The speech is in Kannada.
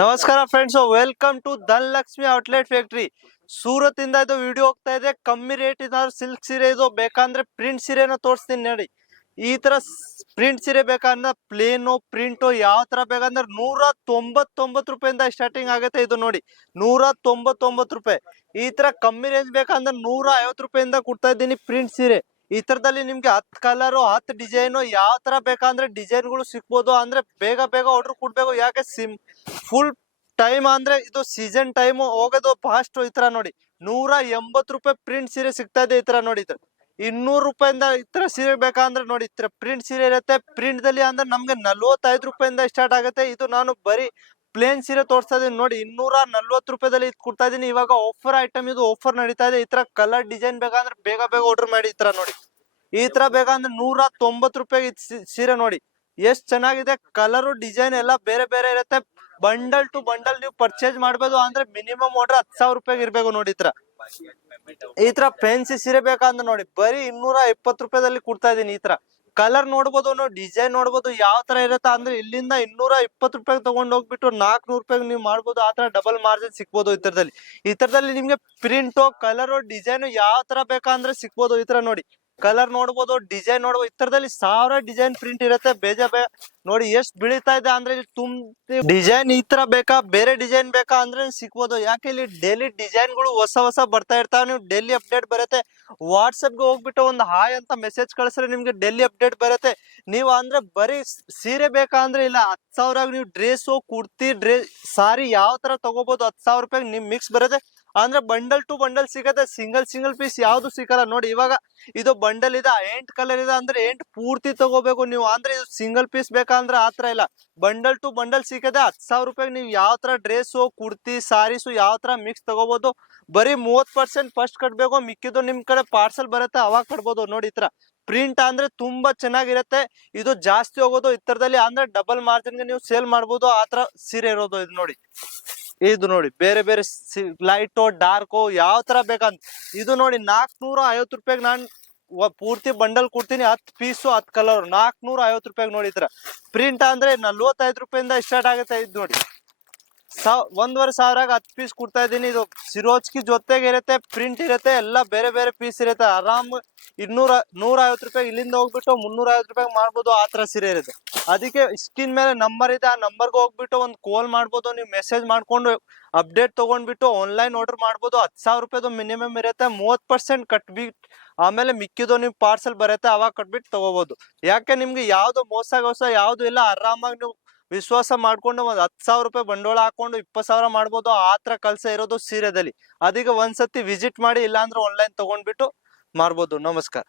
ನಮಸ್ಕಾರ friends, welcome to Dhanalakshmi outlet factory. Surat ಇಂದ ಇದು ವಿಡಿಯೋ ಹೋಗ್ತಾ ಇದೆ. ಕಮ್ಮಿ ರೇಟ್ ಇದಾದ್ರೆ ಸಿಲ್ಕ್ ಸೀರೆ ಇದು ಬೇಕಂದ್ರೆ ಪ್ರಿಂಟ್ ಸೀರೆನ ತೋರಿಸ್ತೀನಿ ನೋಡಿ. ಈ ತರ ಪ್ರಿಂಟ್ ಸೀರೆ ಬೇಕಂದ್ರೆ ಪ್ಲೇನು ಪ್ರಿಂಟು ಯಾವ ತರ ಬೇಕಂದ್ರೆ 199 ರೂಪಾಯಿಂದ ಸ್ಟಾರ್ಟಿಂಗ್ ಆಗುತ್ತೆ. ಇದು ನೋಡಿ 199 ರೂಪಾಯಿ. ಈ ತರ ಕಮ್ಮಿ ರೇಂಜ್ ಬೇಕಂದ್ರೆ 150 ರೂಪಾಯಿಂದ ಕೊಡ್ತಾ ಇದ್ದೀನಿ ಪ್ರಿಂಟ್ ಸೀರೆ. ಈ ತರದಲ್ಲಿ ನಿಮ್ಗೆ 10 ಕಲರ್ 10 ಡಿಸೈನ್ ಯಾವ ತರ ಬೇಕಂದ್ರೆ ಡಿಸೈನ್ ಗಳು ಸಿಕ್ಬೋದು. ಅಂದ್ರೆ ಬೇಗ ಬೇಗ ಆರ್ಡರ್ ಕೊಡ್ಬೇಕು. ಯಾಕೆ ಫುಲ್ ಟೈಮ್ ಅಂದ್ರೆ ಇದು ಸೀಸನ್ ಟೈಮ್ ಹೋಗೋದು ಫಾಸ್ಟ್. ಈ ತರ ನೋಡಿ 180 ರೂಪಾಯಿ ಪ್ರಿಂಟ್ ಸೀರೆ ಸಿಗ್ತಾ ಇದೆ. ಈ ತರ ನೋಡಿ 200 ರೂಪಾಯಿಂದ ಈ ತರ ಸೀರೆ ಬೇಕಂದ್ರೆ ನೋಡಿ ಈ ತರ ಪ್ರಿಂಟ್ ಸೀರೆ ಇರುತ್ತೆ. ಪ್ರಿಂಟ್ ದಲ್ಲಿ ಅಂದ್ರೆ ನಮ್ಗೆ 45 ರೂಪಾಯಿಂದ ಸ್ಟಾರ್ಟ್ ಆಗುತ್ತೆ. ಇದು ನಾನು ಬರೀ ಪ್ಲೇನ್ ಸೀರೆ ತೋರಿಸ್ತಾ ಇದೀನಿ ನೋಡಿ. 240 ರೂಪಾಯಿದಲ್ಲಿ ಕೊಡ್ತಾ ಇದೀನಿ. ಇವಾಗ ಆಫರ್ ಐಟಮ್, ಇದು ಆಫರ್ ನಡೀತಾ ಇದೆ. ಈ ತರ ಕಲರ್ ಡಿಸೈನ್ ಬೇಕಂದ್ರೆ ಬೇಗ ಬೇಗ ಆರ್ಡರ್ ಮಾಡಿ. ಈ ತರ ನೋಡಿ, ಈ ತರ ಬೇಕಂದ್ರೆ 190 ರೂಪಾಯಿ ಸೀರೆ ನೋಡಿ ಎಷ್ಟ್ ಚೆನ್ನಾಗಿದೆ. ಕಲರ್ ಡಿಸೈನ್ ಎಲ್ಲ ಬೇರೆ ಬೇರೆ ಇರುತ್ತೆ. ಬಂಡಲ್ ಟು ಬಂಡಲ್ ನೀವು ಪರ್ಚೇಸ್ ಮಾಡ್ಬೋದು. ಅಂದ್ರೆ ಮಿನಿಮಮ್ ಆರ್ಡರ್ 10,000 ರೂಪಾಯಿಗೆ ಇರ್ಬೇಕು ನೋಡಿ. ಈ ತರ ಫ್ಯಾನ್ಸಿ ಸೀರೆ ಬೇಕಂದ್ರೆ ನೋಡಿ ಬರೀ 220 ರೂಪಾಯಿದಲ್ಲಿ ಕೊಡ್ತಾ ಇದೀನಿ. ಈ ತರ ಕಲರ್ ನೋಡ್ಬೋದು, ಡಿಸೈನ್ ನೋಡ್ಬೋದು ಯಾವ ತರ ಇರುತ್ತೆ. ಅಂದ್ರೆ ಇಲ್ಲಿಂದ 220 ರೂಪಾಯಿ ತಗೊಂಡ್ ಹೋಗ್ಬಿಟ್ಟು 400 ರೂಪಾಯಿಗೆ ನೀವು ಮಾಡ್ಬೋದು. ಆ ತರ ಡಬಲ್ ಮಾರ್ಜಿನ್ ಸಿಕ್ಬೋದು. ಈ ತರದಲ್ಲಿ ನಿಮ್ಗೆ ಪ್ರಿಂಟ್ ಕಲರ್ ಡಿಸೈನ್ ಯಾವ ತರ ಬೇಕಂದ್ರೆ ಸಿಕ್ಬೋದು. ಈ ತರ ನೋಡಿ ಕಲರ್ ನೋಡ್ಬೋದು, ಡಿಸೈನ್ ನೋಡ್ಬೋದು. ಈ ತರದಲ್ಲಿ 1000 ಡಿಸೈನ್ ಪ್ರಿಂಟ್ ಇರುತ್ತೆ. ನೋಡಿ ಎಷ್ಟು ಬೀಳ್ತಾ ಇದೆ ಅಂದ್ರೆ ಇಲ್ಲಿ ಡಿಸೈನ್ ಈ ತರ ಬೇಕಾ ಬೇರೆ ಡಿಸೈನ್ ಬೇಕಾ ಅಂದ್ರೆ ಸಿಕ್ಬೋದು. ಯಾಕೆ ಇಲ್ಲಿ ಡೈಲಿ ಡಿಸೈನ್ ಗಳು ಹೊಸ ಬರ್ತಾ ಇರ್ತಾವ. ನೀವು ಡೈಲಿ ಅಪ್ಡೇಟ್ ಬರುತ್ತೆ. ವಾಟ್ಸಪ್ ಗೆ ಹೋಗ್ಬಿಟ್ಟು ಒಂದು ಹಾಯ್ ಅಂತ ಮೆಸೇಜ್ ಕಳಿಸ್ರೆ ನಿಮ್ಗೆ ಡೈಲಿ ಅಪ್ಡೇಟ್ ಬರುತ್ತೆ. ನೀವು ಅಂದ್ರೆ ಬರೀ ಸೀರೆ ಬೇಕಾ ಅಂದ್ರೆ ಇಲ್ಲ 10,000 ನೀವು ಡ್ರೆಸ್ ಕುರ್ತಿ ಸಾರಿ ಯಾವ ತರ ತಗೋಬಹುದು. 10,000 ರೂಪಾಯಿ ನಿಮ್ ಮಿಕ್ಸ್ ಬರುತ್ತೆ. ಅಂದ್ರೆ ಬಂಡಲ್ ಟು ಬಂಡಲ್ ಸಿಗತ್ತೆ. ಸಿಂಗಲ್ ಪೀಸ್ ಯಾವ್ದು ಸಿಗಲ್ಲ ನೋಡಿ. ಇವಾಗ ಇದು ಬಂಡಲ್ ಇದೆ, 8 ಕಲರ್ ಇದೆ ಅಂದ್ರೆ 8 ಪೂರ್ತಿ ತಗೋಬೇಕು ನೀವು. ಅಂದ್ರೆ ಇದು ಸಿಂಗಲ್ ಪೀಸ್ ಬೇಕಂದ್ರೆ ಆತರ ಇಲ್ಲ, ಬಂಡಲ್ ಟು ಬಂಡಲ್ ಸಿಗತ್ತೆ. 10,000 ರೂಪಾಯಿ ನೀವು ಯಾವ ತರ ಡ್ರೆಸ್ ಕುರ್ತಿ ಸಾರೀಸು ಯಾವ ತರ ಮಿಕ್ಸ್ ತಗೋಬಹುದು. ಬರೀ 30% ಫಸ್ಟ್ ಕಟ್ಬೇಕು, ಮಿಕ್ಕಿದ್ದು ನಿಮ್ ಕಡೆ ಪಾರ್ಸಲ್ ಬರುತ್ತೆ ಅವಾಗ ಕಟ್ಬೋದು ನೋಡಿ. ಈ ತರ ಪ್ರಿಂಟ್ ಅಂದ್ರೆ ತುಂಬಾ ಚೆನ್ನಾಗಿರುತ್ತೆ. ಇದು ಜಾಸ್ತಿ ಹೋಗೋದು ಈ ತರದಲ್ಲಿ ಅಂದ್ರೆ ಡಬಲ್ ಮಾರ್ಜಿನ್ ಗೆ ನೀವು ಸೇಲ್ ಮಾಡ್ಬೋದು. ಆತರ ಸೀರೆ ಇರೋದು ಇದು ನೋಡಿ ಬೇರೆ ಬೇರೆ ಲೈಟು ಡಾರ್ಕು ಯಾವ ತರ ಬೇಕಂತ. ಇದು ನೋಡಿ 450 ರೂಪಾಯಿಗೆ ನಾನು ಪೂರ್ತಿ ಬಂಡಲ್ ಕೊಡ್ತೀನಿ. 10 ಪೀಸು 10 ಕಲರ್ 450 ರೂಪಾಯಿಗೆ ನೋಡಿ. ಈ ತರ ಪ್ರಿಂಟ್ ಅಂದ್ರೆ 45 ರೂಪಾಯಿಂದ ಸ್ಟಾರ್ಟ್ ಆಗುತ್ತೆ. ಇದು ನೋಡಿ 1,500 10 ಪೀಸ್ ಕೊಡ್ತಾ ಇದ್ದೀನಿ. ಇದು ಸಿರೋಜ್ಕಿ ಜೊತೆಗೆ ಇರುತ್ತೆ, ಪ್ರಿಂಟ್ ಇರುತ್ತೆ, ಎಲ್ಲ ಬೇರೆ ಬೇರೆ ಪೀಸ್ ಇರುತ್ತೆ. ಆರಾಮ್ 150 ರೂಪಾಯಿ ಇಲ್ಲಿಂದ ಹೋಗ್ಬಿಟ್ಟು 350 ರೂಪಾಯಿ ಮಾಡ್ಬೋದು. ಆ ತರ ಸೀರೆ ಇರುತ್ತೆ. ಅದಕ್ಕೆ ಸ್ಕ್ರೀನ್ ಮೇಲೆ ನಂಬರ್ ಇದೆ, ಆ ನಂಬರ್ಗೆ ಹೋಗ್ಬಿಟ್ಟು ಒಂದು ಕಾಲ್ ಮಾಡ್ಬೋದು. ನೀವು ಮೆಸೇಜ್ ಮಾಡ್ಕೊಂಡು ಅಪ್ಡೇಟ್ ತಗೊಂಡ್ಬಿಟ್ಟು ಆನ್ಲೈನ್ ಆರ್ಡರ್ ಮಾಡ್ಬೋದು. 10,000 ರೂಪಾಯಿದು ಮಿನಿಮಮ್ ಇರುತ್ತೆ. 30% ಕಟ್ಬಿಟ್ಟು ಆಮೇಲೆ ಮಿಕ್ಕಿದ್ದು ನಿಮ್ ಪಾರ್ಸಲ್ ಬರುತ್ತೆ ಅವಾಗ ಕಟ್ಬಿಟ್ಟು ತಗೋಬಹುದು. ಯಾಕೆ ನಿಮ್ಗೆ ಯಾವ್ದು ಮೋಸ ಯಾವ್ದು ಇಲ್ಲ. ಆರಾಮಾಗಿ ನೀವು ವಿಶ್ವಾಸ ಮಾಡ್ಕೊಂಡು ಒಂದ್ 10,000 ರೂಪಾಯಿ ಬಂಡವಾಳ ಹಾಕೊಂಡು 20,000 ಮಾಡ್ಬೋದು. ಆ ತರ ಕೆಲಸ ಇರೋದು ಸೀರೆದಲ್ಲಿ. ಅದೀಗ ಒಂದ್ಸತಿ ವಿಸಿಟ್ ಮಾಡಿ, ಇಲ್ಲಾಂದ್ರೆ ಆನ್ಲೈನ್ ತಗೊಂಡ್ಬಿಟ್ಟು ಮಾಡ್ಬೋದು. ನಮಸ್ಕಾರ.